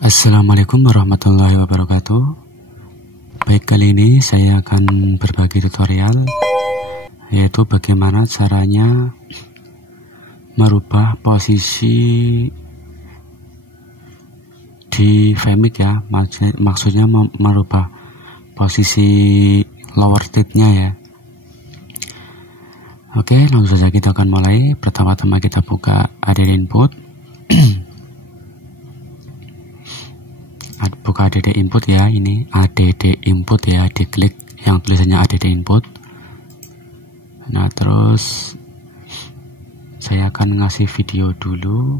Assalamualaikum warahmatullahi wabarakatuh. Baik, kali ini saya akan berbagi tutorial, yaitu bagaimana caranya merubah posisi di Vmix ya. Maksudnya merubah posisi lower third-nya ya. Oke, langsung saja kita akan mulai. Pertama-tama kita buka add input. Buka add input ya, ini add input ya, diklik yang tulisannya add input. Nah, terus saya akan ngasih video dulu.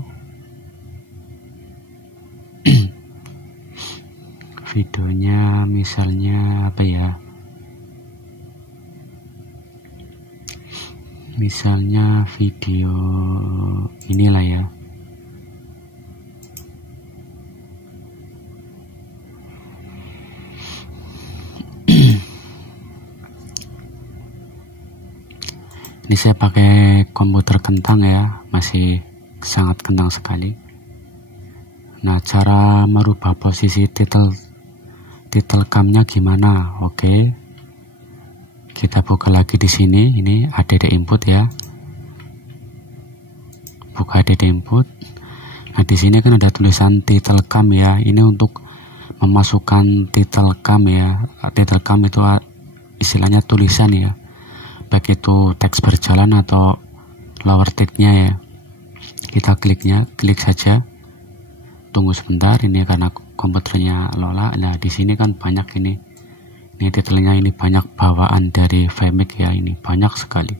Videonya misalnya apa ya, misalnya video inilah ya. Ini saya pakai komputer kentang ya, masih sangat kentang sekali. Nah, cara merubah posisi title cam-nya gimana? Oke, kita buka lagi di sini. Ini add input ya. Buka add input. Nah, di sini kan ada tulisan title cam ya. Ini untuk memasukkan title cam ya. Title cam itu istilahnya tulisan ya, baik itu teks berjalan atau lower third-nya ya. Kita klik saja, tunggu sebentar ini karena komputernya lola. Nah, di sini kan banyak ini titelnya, ini banyak bawaan dari Vmix ya, ini banyak sekali.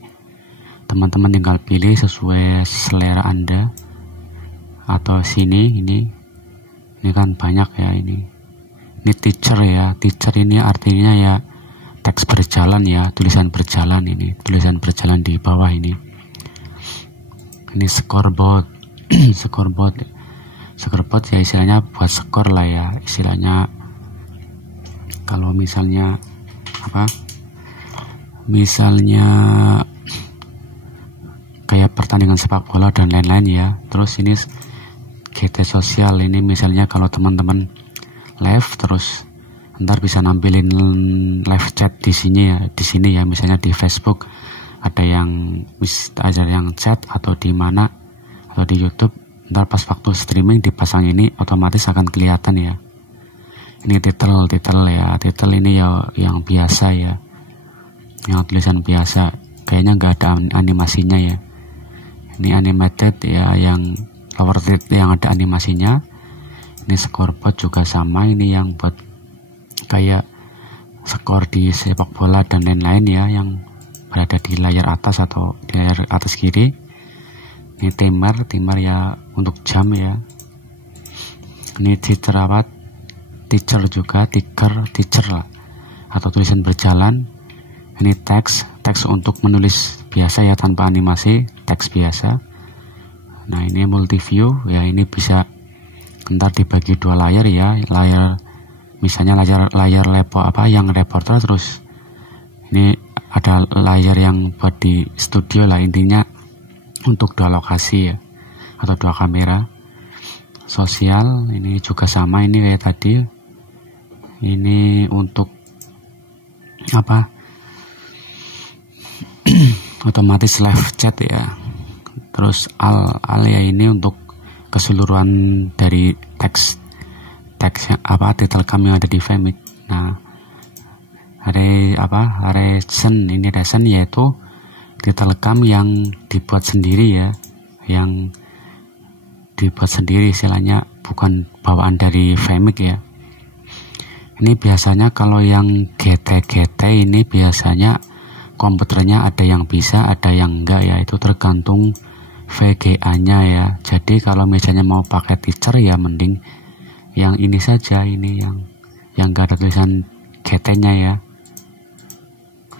Teman-teman tinggal pilih sesuai selera Anda. Atau sini ini kan banyak ya, ini teacher ya. Teacher ini artinya ya teks berjalan ya, tulisan berjalan, ini tulisan berjalan di bawah ini. Ini scoreboard. Scoreboard ya istilahnya buat skor lah ya, istilahnya kalau misalnya apa, misalnya kayak pertandingan sepak bola dan lain-lain ya. Terus ini GT sosial, ini misalnya kalau teman-teman live terus ntar bisa nampilin live chat di sini ya, misalnya di Facebook ada yang chat atau di mana, atau di YouTube, ntar pas waktu streaming dipasang ini otomatis akan kelihatan ya. Ini title ya, title ini ya yang biasa ya, yang tulisan biasa, kayaknya nggak ada animasinya ya. Ini animated ya, yang lower third yang ada animasinya. Ini scoreboard juga sama, ini yang buat kayak skor di sepak bola dan lain-lain ya, yang berada di layar atas atau di layar atas kiri. Ini timer ya untuk jam ya. Ini teacher juga, teacher lah, atau tulisan berjalan. Ini teks untuk menulis biasa ya, tanpa animasi, teks biasa. Nah, ini multiview ya, ini bisa ntar dibagi dua layar ya, misalnya layar yang reporter, terus ini ada layar yang buat di studio lah, intinya untuk dua lokasi ya, atau dua kamera. Sosial ini juga sama, ini kayak tadi, ini untuk apa, otomatis live chat ya. Terus al ya, ini untuk keseluruhan dari teks title cam yang ada di Vmix. Nah, recent yaitu title cam yang dibuat sendiri ya, yang dibuat sendiri istilahnya, bukan bawaan dari Vmix ya. Ini biasanya kalau yang GT ini biasanya komputernya ada yang bisa, ada yang enggak ya, itu tergantung VGA-nya ya. Jadi kalau misalnya mau pakai teacher ya mending yang ini saja, ini yang enggak ada tulisan GT-nya ya.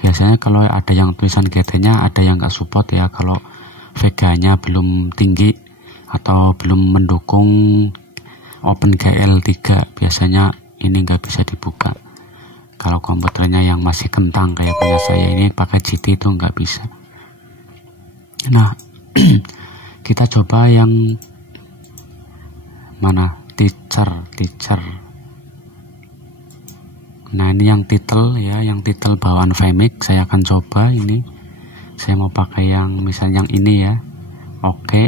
Biasanya kalau ada yang tulisan GT-nya, ada yang enggak support ya, kalau VGA-nya belum tinggi atau belum mendukung OpenGL 3, biasanya ini enggak bisa dibuka. Kalau komputernya yang masih kentang kayak punya saya ini pakai GT itu nggak bisa. Nah kita coba yang mana, teacher. Nah ini yang title ya, yang title bawaan Vmic. Saya akan coba ini, saya mau pakai yang misalnya yang ini ya. Oke.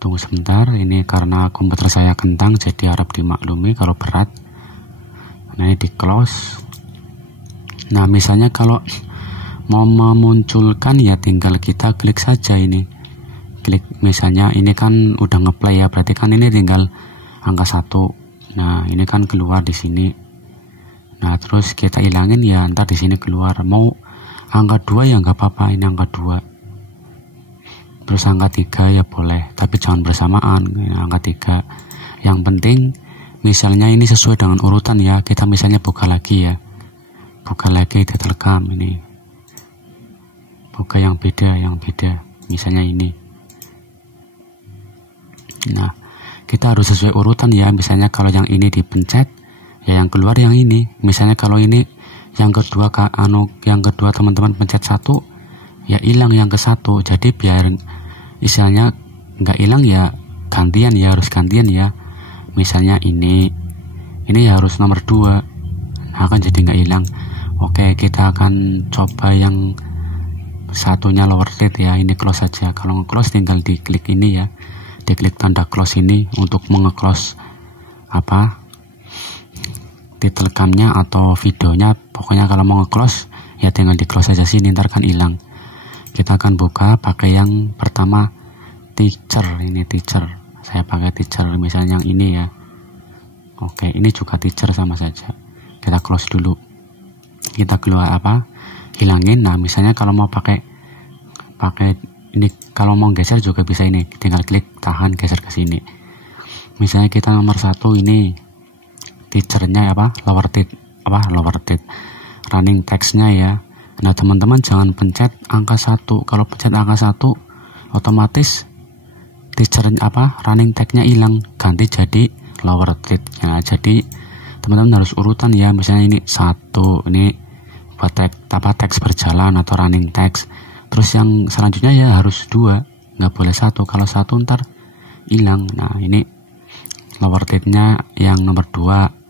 Tunggu sebentar, ini karena komputer saya kentang jadi harap dimaklumi kalau berat. Nah ini di close. Nah misalnya kalau mau memunculkan ya tinggal kita klik saja ini. Klik misalnya ini kan udah ngeplay ya, berarti kan ini tinggal angka 1. Nah ini kan keluar di sini. Nah terus kita hilangin ya, ntar di sini keluar. Mau angka 2 ya nggak apa-apa, ini angka 2. Terus angka 3 ya boleh, tapi jangan bersamaan. Angka 3 yang penting misalnya ini sesuai dengan urutan ya. Kita misalnya buka lagi ya, buka lagi Detailcam ini, buka yang beda misalnya ini. Nah kita harus sesuai urutan ya. Misalnya kalau yang ini dipencet ya yang keluar yang ini. Misalnya kalau ini yang kedua teman-teman pencet 1 ya hilang yang ke 1. Jadi biar istilahnya nggak hilang ya gantian ya, harus gantian ya. Misalnya ini ya harus nomor 2. Nah kan jadi nggak hilang. Oke, kita akan coba yang satunya lowercase ya. Ini close saja. Kalau nge-close tinggal diklik ini ya, diklik tanda close ini untuk menge-close Detailcam-nya atau videonya. Pokoknya kalau mau nge-close ya tinggal di close saja sini, ntar kan hilang. Kita akan buka pakai yang pertama, teacher. Ini teacher, saya pakai teacher misalnya yang ini ya. Oke, ini juga teacher sama saja. Kita close dulu, kita keluar hilangin. Nah misalnya kalau mau pakai ini, kalau mau geser juga bisa, ini tinggal klik tahan geser ke sini. Misalnya kita nomor 1 ini teachernya lowercase running text-nya ya. Nah teman-teman jangan pencet angka 1. Kalau pencet angka 1 otomatis teacher running tag-nya hilang, ganti jadi lowercase ya. Jadi teman-teman harus urutan ya. Misalnya ini 1, ini buat teks berjalan atau running text. Terus yang selanjutnya ya harus 2, nggak boleh 1. Kalau 1 ntar hilang. Nah ini lowercase-nya yang nomor 2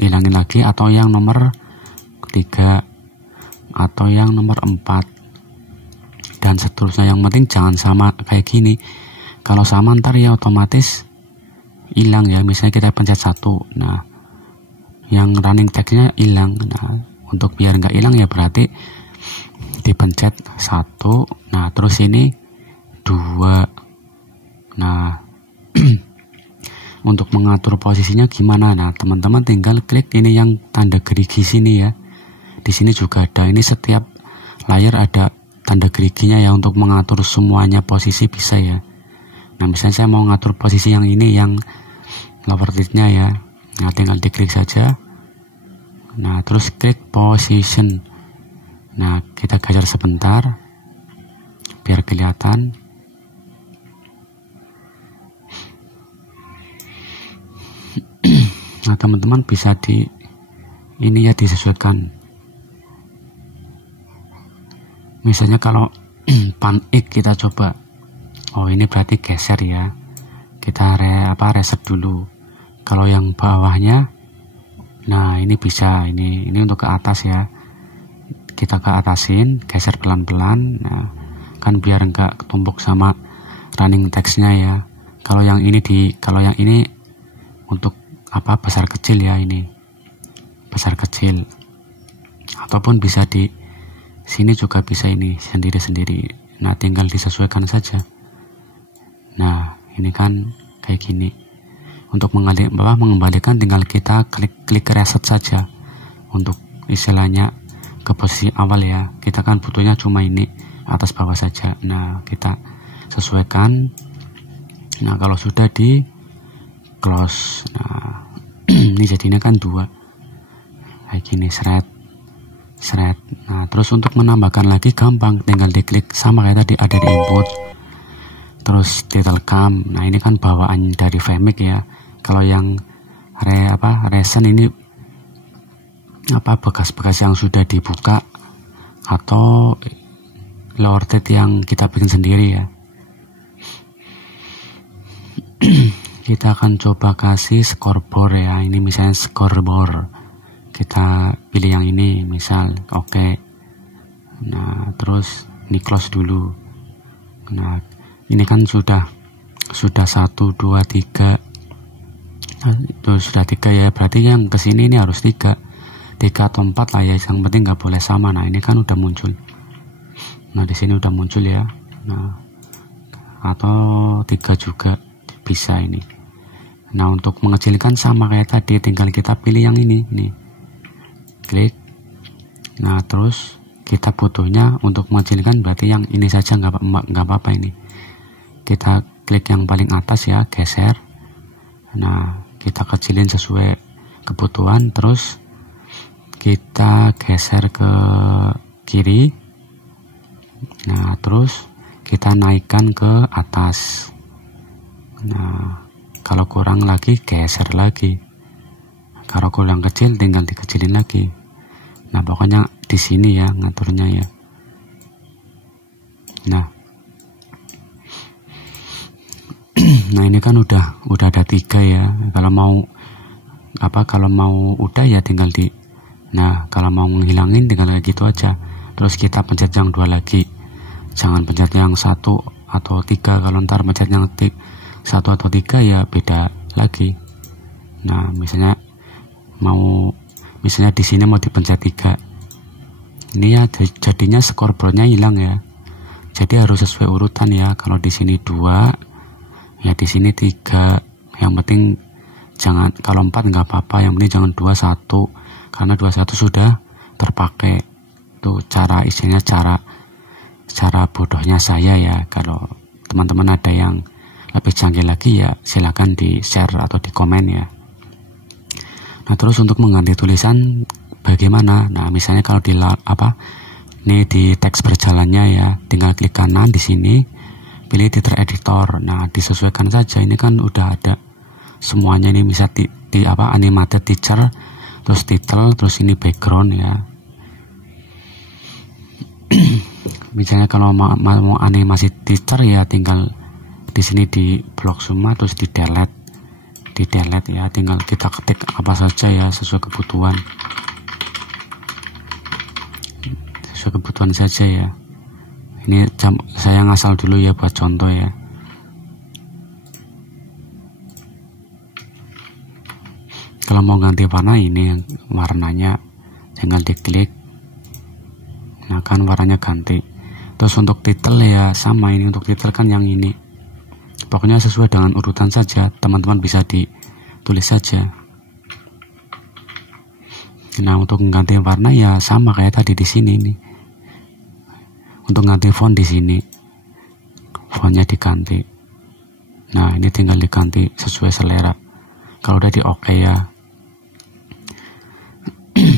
hilangin lagi, atau yang nomor 3 atau yang nomor 4 dan seterusnya. Yang penting jangan sama kayak gini. Kalau sama ntar ya otomatis hilang ya. Misalnya kita pencet 1, nah yang running text-nya hilang. Nah untuk biar nggak hilang ya berarti dipencet 1. Nah terus ini 2. Nah untuk mengatur posisinya gimana? Nah teman-teman tinggal klik ini yang tanda gerigi sini ya. Di sini juga ada, ini setiap layar ada tanda geriginya ya, untuk mengatur semuanya posisi bisa ya. Nah misalnya saya mau ngatur posisi yang ini, yang lowercase-nya ya. Nah tinggal diklik saja. Nah terus klik position. Nah kita geser sebentar biar kelihatan. Nah teman-teman bisa ini ya disesuaikan. Misalnya kalau pan X kita coba, oh ini berarti geser ya. Kita reset dulu. Kalau yang bawahnya, nah ini bisa, ini untuk ke atas ya. Kita ke atasin, geser pelan-pelan. Nah kan biar enggak ketumpuk sama running text-nya ya. Kalau yang ini untuk besar kecil ya, ini besar kecil. Ataupun bisa di sini juga bisa, ini sendiri-sendiri. Nah tinggal disesuaikan saja. Nah ini kan kayak gini. Untuk mengembalikan tinggal kita klik reset saja. Untuk istilahnya ke posisi awal ya. Kita kan butuhnya cuma ini, atas bawah saja. Nah kita sesuaikan. Nah kalau sudah di close, nah ini jadinya kan 2 kayak gini, shred. Nah terus untuk menambahkan lagi gampang, tinggal diklik sama kayak tadi, ada di input, terus Detailcam. Nah ini kan bawaan dari Vmic ya. Kalau yang recent ini bekas-bekas yang sudah dibuka atau lower third yang kita bikin sendiri ya. Kita akan coba kasih scoreboard ya. Ini misalnya scoreboard, kita pilih yang ini misal, oke. Nah terus ini close dulu. Nah ini kan sudah 1, 2, 3. Nah, itu sudah 3 ya, berarti yang kesini ini harus 3 atau 4 lah ya, yang penting nggak boleh sama. Nah ini kan udah muncul. Nah di sini udah muncul ya. Nah atau 3 juga bisa ini. Nah untuk mengecilkan sama kayak tadi, tinggal kita pilih yang ini nih, klik. Nah terus kita butuhnya untuk mengecilkan berarti yang ini saja, nggak apa-apa ini. Kita klik yang paling atas ya, geser. Nah kita kecilin sesuai kebutuhan, terus kita geser ke kiri. Nah terus kita naikkan ke atas. Nah kalau kurang lagi geser lagi, kalau kurang kecil tinggal dikecilin lagi. Nah pokoknya di sini ya ngaturnya ya. Nah nah ini kan udah ada 3 ya. Kalau mau udah ya tinggal nah kalau mau menghilangin tinggal kayak gitu aja. Terus kita pencet yang 2 lagi, jangan pencet yang 1 atau 3. Kalau ntar pencet yang 1 atau 3 ya beda lagi. Nah misalnya di sini mau dipencet 3, ini ya jadinya scoreboardnya hilang ya. Jadi harus sesuai urutan ya. Kalau di sini 2 ya di sini 3. Yang penting jangan, kalau 4 nggak apa-apa, yang penting jangan 2, 1, karena 2, 1 sudah terpakai. Itu cara bodohnya saya ya. Kalau teman-teman ada yang lebih canggih lagi ya silakan di share atau di komen ya. Nah terus untuk mengganti tulisan bagaimana? Nah misalnya kalau ini di teks berjalannya ya, tinggal klik kanan di sini, pilih teacher editor. Nah disesuaikan saja, ini kan udah ada semuanya. Ini bisa animated teacher, terus title, terus ini background ya. Misalnya kalau mau animasi teacher ya tinggal di sini di blok semua, terus di delete ya, tinggal kita ketik apa saja ya sesuai kebutuhan saja ya. Ini saya ngasal dulu ya buat contoh ya. Kalau mau ganti warna, ini warnanya tinggal diklik, nah kan warnanya ganti. Terus untuk title ya sama, ini untuk title kan yang ini. Pokoknya sesuai dengan urutan saja, teman-teman bisa ditulis saja. Nah untuk mengganti warna ya sama kayak tadi di sini nih. Untuk ganti font di sini, fontnya diganti. Nah ini tinggal diganti sesuai selera. Kalau udah di oke ya.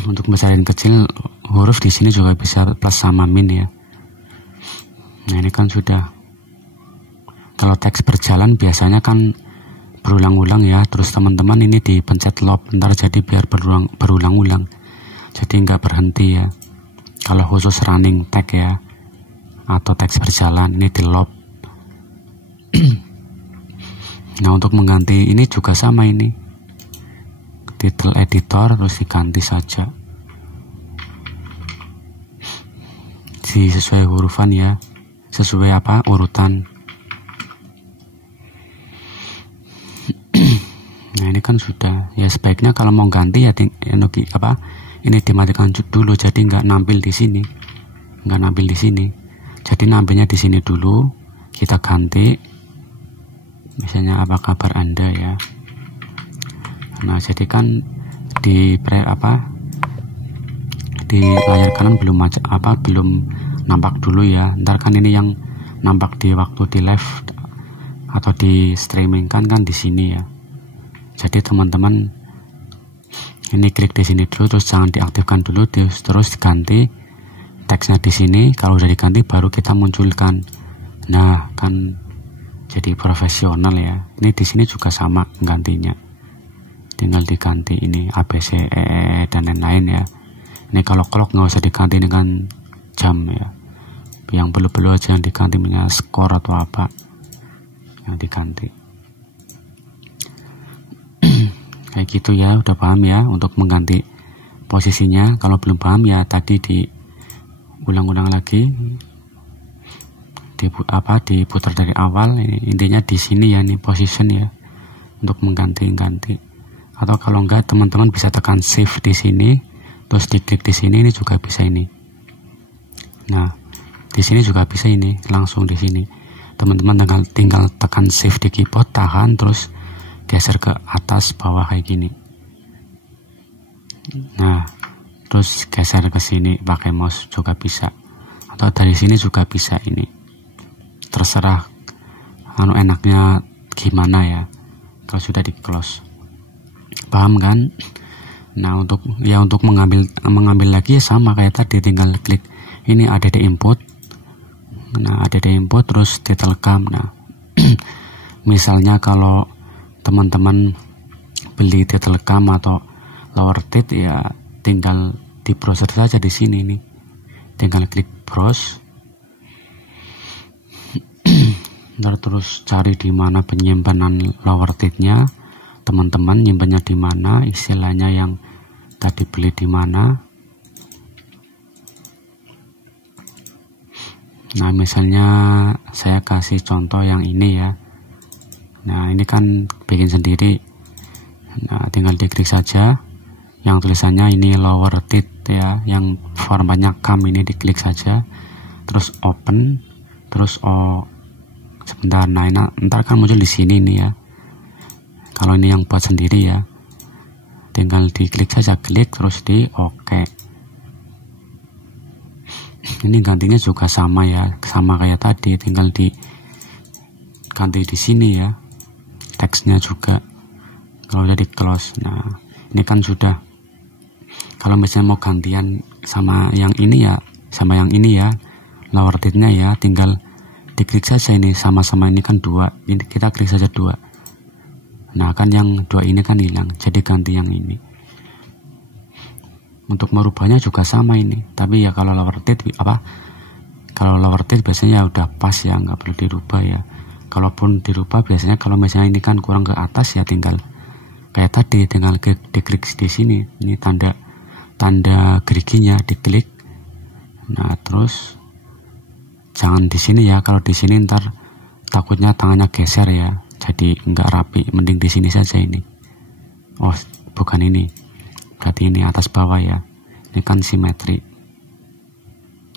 Untuk besarin kecil huruf di sini juga bisa plus sama min ya. Nah ini kan sudah. Kalau teks berjalan biasanya kan berulang-ulang ya, terus teman-teman ini dipencet loop ntar jadi biar berulang-ulang, jadi nggak berhenti ya. Kalau khusus running tag ya atau teks berjalan ini di loop. Nah untuk mengganti ini juga sama, ini title editor terus diganti saja sesuai hurufan ya, sesuai urutan. Nah ini kan sudah ya, sebaiknya kalau mau ganti ya ini dimatikan dulu, jadi nggak nampil di sini, jadi nampilnya di sini dulu. Kita ganti misalnya apa kabar Anda ya. Nah jadi kan di layar kanan belum nampak dulu ya, ntar kan ini yang nampak di waktu di live atau di streaming kan di sini ya. Jadi teman-teman ini klik di sini dulu, terus jangan diaktifkan dulu, terus ganti teksnya di sini. Kalau udah diganti baru kita munculkan. Nah kan jadi profesional ya. Ini di sini juga sama gantinya. tinggal diganti ini ABC, dan lain-lain ya. Ini kalau clock nggak usah diganti dengan jam ya, yang perlu aja yang diganti, misalnya skor atau apa yang diganti. Kayak gitu ya, udah paham ya untuk mengganti posisinya. Kalau belum paham ya tadi diulang-ulang lagi, diputar dari awal. Ini intinya di sini ya, ini position ya, untuk mengganti-ganti. Atau kalau enggak, teman-teman bisa tekan shift di sini, terus diklik di sini, ini juga bisa ini. Nah, di sini juga bisa ini, langsung di sini. Teman-teman tinggal tekan shift di keyboard, tahan, terus geser ke atas bawah kayak gini. Nah, terus geser ke sini pakai mouse juga bisa. Atau dari sini juga bisa ini. Terserah enaknya gimana ya. Kalau sudah di close. Paham kan? Nah, untuk mengambil lagi sama kayak tadi, tinggal klik ini add input. Nah, add input terus ditelekam. Nah, misalnya kalau teman-teman beli ditelekam atau lower third ya, tinggal di browser saja di sini nih. Tinggal klik browse. Terus cari di mana penyimpanan lower third-nya. Teman-teman nyimpannya di mana, istilahnya yang tadi beli di mana. Nah, misalnya saya kasih contoh yang ini ya. Nah, ini kan bikin sendiri. Nah, tinggal diklik saja yang tulisannya ini lower third ya, yang formatnya CAM, ini diklik saja, terus open, terus sebentar. Nah, ntar kan muncul di sini nih ya. Kalau ini yang buat sendiri ya, tinggal diklik saja, klik terus di OK. Ini gantinya juga sama ya, sama kayak tadi, tinggal diganti di sini ya, teksnya juga. Kalau udah di close, nah ini kan sudah. Kalau misalnya mau gantian sama yang ini ya, lower third-nya ya, tinggal diklik saja ini, sama-sama ini kan 2, ini kita klik saja 2. Nah, kan yang 2 ini kan hilang, jadi ganti yang ini. Untuk merubahnya juga sama ini, tapi ya kalau lower third biasanya udah pas ya, nggak perlu dirubah ya. Kalaupun dirubah biasanya kalau misalnya ini kan kurang ke atas ya, tinggal kayak tadi, tinggal diklik di sini, ini tanda geriginya diklik. Nah, terus jangan di sini ya, kalau di sini ntar takutnya tangannya geser ya, jadi nggak rapi. Mending di sini saja ini. Oh, bukan ini, berarti ini atas bawah ya, ini kan simetri.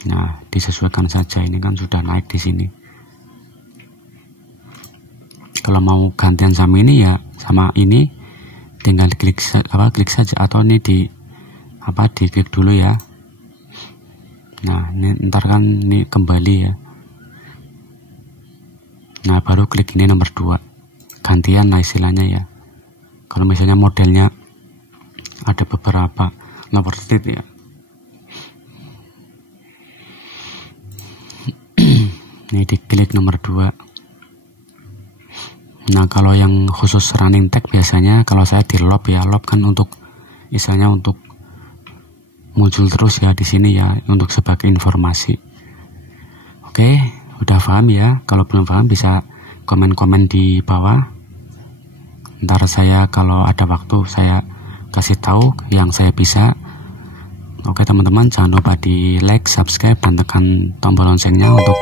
Nah, disesuaikan saja, ini kan sudah naik di sini. Kalau mau gantian sama ini ya, sama ini tinggal klik saja, atau ini diklik dulu ya. Nah, ini ntar kan ini kembali ya. Nah, baru klik ini nomor 2, gantian lah istilahnya ya. Kalau misalnya modelnya ada beberapa lower third ya. Ini diklik nomor 2. Nah, kalau yang khusus running tag biasanya kalau saya di lob ya, lob kan untuk istilahnya untuk muncul terus ya di sini ya, untuk sebagai informasi. Oke, udah paham ya? Kalau belum paham bisa komen-komen di bawah. Ntar saya kalau ada waktu saya kasih tahu yang saya bisa. Oke teman-teman, jangan lupa di like, subscribe, dan tekan tombol loncengnya untuk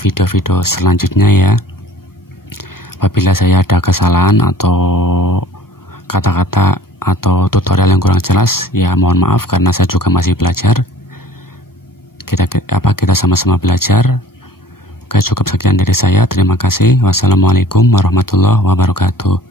video-video selanjutnya ya. Apabila saya ada kesalahan atau kata-kata atau tutorial yang kurang jelas ya, mohon maaf, karena saya juga masih belajar. Kita sama-sama belajar. Oke, cukup sekian dari saya. Terima kasih. Wassalamualaikum warahmatullahi wabarakatuh.